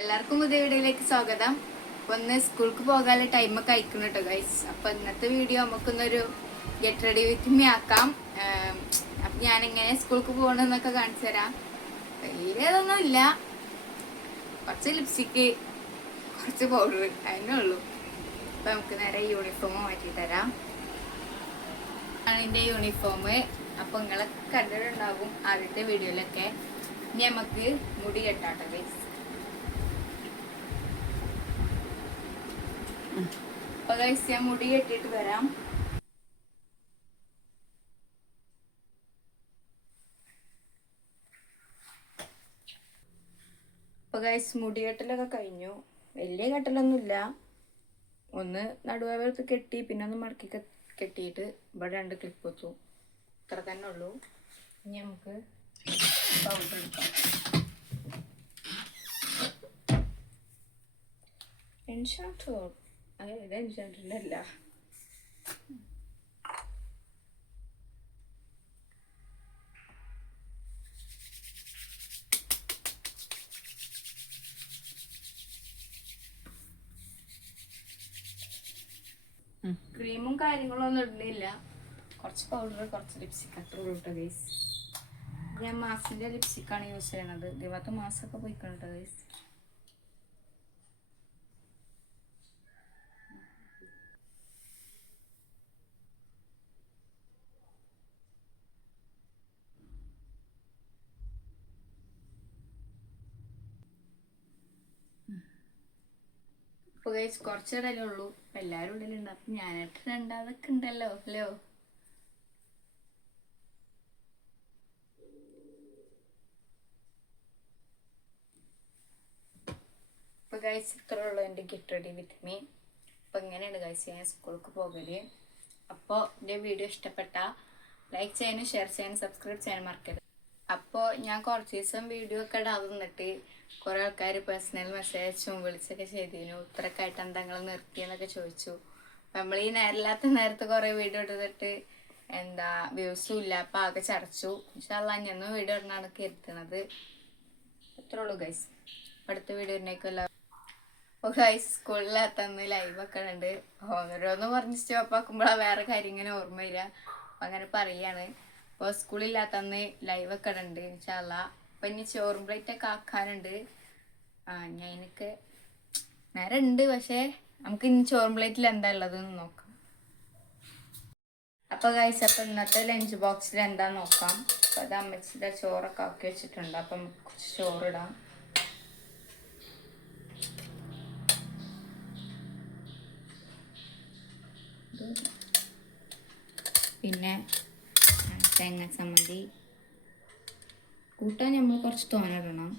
എല്ലാവർക്കും പുതിയ വീഡിയോയിലേക്ക് സ്വാഗതം. ഒന്ന് സ്കൂൾക്ക് പോകാനുള്ള ടൈമൊക്കെ അയക്കണം കേട്ടോ ഗൈസ് അപ്പൊ ഇന്നത്തെ വീഡിയോ നമുക്കൊന്നൊരു ഗെറ്റ് റെഡി വിത്ത് മീ ആക്കാം. അപ്പം എങ്ങനെ സ്കൂൾക്ക് പോകണമെന്നൊക്കെ കാണിച്ചു തരാം. വലിയതൊന്നും ഇല്ല. കുറച്ച് ലിപ്സ്റ്റിക്ക് കുറച്ച് പൗഡർ അതിനേ ഉള്ളൂ. അപ്പൊ നമുക്ക് നേരെ യൂണിഫോം മാറ്റി തരാം. ആണ് എന്റെ യൂണിഫോം അപ്പൊ നിങ്ങളെ കണ്ടിട്ടുണ്ടാകും ആദ്യത്തെ വീഡിയോയിലൊക്കെ. ഇനി നമുക്ക് മുടി കെട്ടാട്ടോ ഗൈസ് അപ്പൊ ഞാൻ മുടി കെട്ടിയിട്ട് വരാം. അപ്പൊ ഗൈസ് മുടി കഴിഞ്ഞു. വലിയ കെട്ടലൊന്നുമില്ല. ഒന്ന് നടുവേർത്ത് കെട്ടി പിന്നെ ഒന്ന് മടക്കി കെട്ടിയിട്ട് ഇവിടെ രണ്ട് ക്ലിപ്പ് വെച്ചു. ഇത്ര തന്നെ ഉള്ളൂ. ഇനി നമുക്ക് പൗഡർ എടുക്കാം. അതെ എൻഷാട്ടിന്റെ അല്ല. ക്രീമും കാര്യങ്ങളും ഒന്നും ഇടുന്നില്ല. കുറച്ച് പൗഡർ കുറച്ച് ലിപ്സ്റ്റിക് അത്ര ഉള്ളൂ കേട്ടോ ഗൈസ് ഞാൻ മാസിന്റെ ലിപ്സ്റ്റിക്കാണ് യൂസ് ചെയ്യണത്. ദിവസം മാസമൊക്കെ പോയിക്കണം കേട്ടോ ഗൈസ് ഇപ്പൊ ഗൈസ് കുറച്ചിടലേ ഉള്ളൂ. എല്ലാരും ഉള്ളിലുണ്ട് അപ്പൊ ഞാനായിട്ട് രണ്ടാമതൊക്കെ ഉണ്ടല്ലോ. അല്ലോ ഇപ്പൊ ഗൈസ് ഇത്ര ഉള്ളൂ റെഡി വിത്ത് മീ അപ്പൊ ഇങ്ങനെയാണ് ഗൈസ് ഞാൻ സ്കൂൾക്ക് പോകൽ? അപ്പോൾ എന്റെ വീഡിയോ ഇഷ്ടപ്പെട്ട ലൈക്ക് ചെയ്യാനും ഷെയർ ചെയ്യാനും സബ്സ്ക്രൈബ് ചെയ്യാനും മറക്കരുത്. അപ്പോൾ ഞാൻ കുറച്ച് ദിവസം വീഡിയോ ഒക്കെ ഇടാതെ നിന്നിട്ട് കുറേ ആൾക്കാർ പേഴ്സണൽ മെസ്സേജ് അയച്ചും വിളിച്ചൊക്കെ ചെയ്തിരുന്നു ഇത്രയൊക്കെ ആയിട്ട് എന്താ നിർത്തിയെന്നൊക്കെ ചോദിച്ചു. നമ്മൾ ഈ നേരമില്ലാത്ത നേരത്തെ കുറേ വീഡിയോ എടുത്തിട്ട് എന്താ വ്യൂസും ഇല്ല. അപ്പം ആകെ ചടച്ചു. ഇൻഷാല്ല ഞാൻ വീഡിയോ ഇടണാണ് കരുതുന്നത് അത്രേ ഉള്ളൂ ഗൈസ് അടുത്ത വീഡിയോ ഇടണേക്കല്ല ഓ ഗൈസ് സ്കൂളിലെത്തന്ന് ലൈവ് ഒക്കെ ഉണ്ട് ഓരോന്ന് പറഞ്ഞ് സ്റ്റോപ്പാക്കുമ്പോഴാണ് വേറെ കാര്യം ഇങ്ങനെ ഓർമ്മ വരിക അങ്ങനെ പറയാണ്. അപ്പോൾ സ്കൂളില്ലാത്തന്ന് ലൈവ് ഒക്കെ ഇടണ്ട് ഇൻഷാല്ല അപ്പം ഇനി ചോറും പ്ലേറ്റ് ഒക്കെ ആക്കാനുണ്ട്. ആ ഞാൻ എനിക്ക് നേരെ ഉണ്ട് പക്ഷേ നമുക്ക് ഇനി ചോറും പ്ലേറ്റിൽ എന്താ ഉള്ളതെന്ന് നോക്കാം. അപ്പോൾ ഗൈസ് അപ്പോൾ ഇന്നത്തെ ലഞ്ച് ബോക്സിൽ എന്താ നോക്കാം? അപ്പോൾ അത് അമ്മച്ചിയുടെ ചോറൊക്കെ ആക്കി വെച്ചിട്ടുണ്ട്. അപ്പം കുറച്ച് ചോറിടാം പിന്നെ തേങ്ങ ചമ്മന്തി. കൂട്ടാൻ നമ്മൾ കുറച്ച് തോനിടണം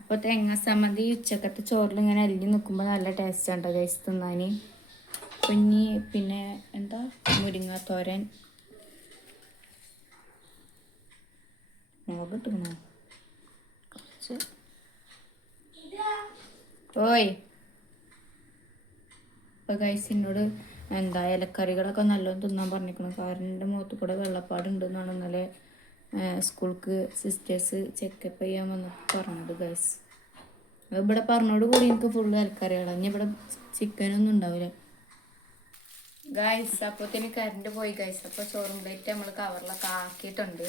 അപ്പോൾ തേങ്ങ ചമ്മന്തി ഉച്ചക്കത്തെ ചോറിൽ ഇങ്ങനെ അല്ലി നിൽക്കുമ്പോൾ നല്ല ടേസ്റ്റ് ഉണ്ട് കഴിച്ച് തിന്നാൻ. കുഞ്ഞി പിന്നെ എന്താ? മുരിങ്ങാത്തോരൻ മുളക് ഇട്ടുക്കണോ കുറച്ച്. ഓയ്. ഇപ്പൊ കഴിച്ചിനോട് എന്താ ഇലക്കറികളൊക്കെ നല്ലോണം തിന്നാൻ പറഞ്ഞിരിക്കണം കാരണം എന്റെ മുഖത്ത് കൂടെ വെള്ളപ്പാടുണ്ടെന്നാണ് ഇന്നലെ സ്കൂൾക്ക് സിസ്റ്റേഴ്സ് ചെക്കപ്പ് ചെയ്യാൻ വന്നപ്പോൾ പറഞ്ഞത് ഗൈസ് ഇവിടെ പറഞ്ഞോട് കൂടി എനിക്ക് ഫുൾ ഇലക്കറികളാണ് ഇനി ഇവിടെ ചിക്കനൊന്നും ഉണ്ടാവില്ല ഗൈസ് തന്നെ കറണ്ട് പോയി ഗൈസ് അപ്പോൾ ചോറും പ്ലേറ്റ് നമ്മൾ കവറിലൊക്കെ ആക്കിയിട്ടുണ്ട്.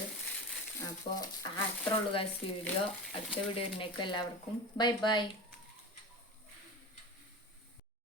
അപ്പോൾ അത്രേ ഉള്ളൂ ഗൈസ് വീഡിയോ അടുത്ത വീഡിയോ എല്ലാവർക്കും. Bye bye